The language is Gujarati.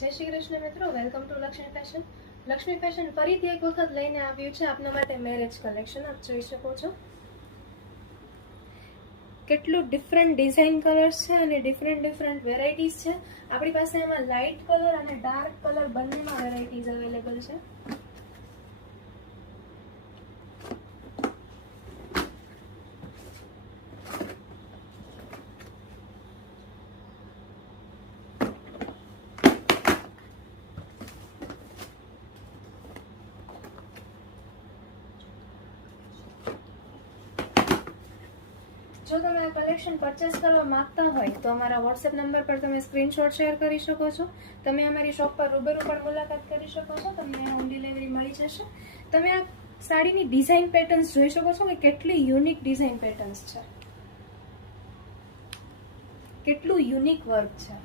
જય શ્રી કૃષ્ણ મિત્રો, welcome to Lakshmi fashion. Lakshmi fashion ફરીથી એક વખત લઈને આવ્યું છે આપના માટે મેરેજ કલેક્શન. આપ જોઈ શકો છો કેટલું ડિફરન્ટ ડિઝાઇન કલર્સ છે અને ડિફરન્ટ વેરાયટીઝ છે. આપણી પાસે એમાં લાઇટ કલર અને ડાર્ક કલર બંનેમાં વેરાયટીઝ અવેલેબલ છે. જો તમે આ કલેક્શન પરચેસ કરવા માંગતા હોય તો અમારા વોટ્સએપ નંબર પર તમે સ્ક્રીનશોટ શેર કરી શકો છો. તમે અમારી શોપ પર રૂબરૂ પણ મુલાકાત કરી શકો છો. તમને હોમ ડિલિવરી મળી જશે. તમે આ સાડીની ડિઝાઇન પેટર્ન્સ જોઈ શકો છો કે કેટલી યુનિક ડિઝાઇન પેટર્ન્સ છે, કેટલું યુનિક વર્ક છે.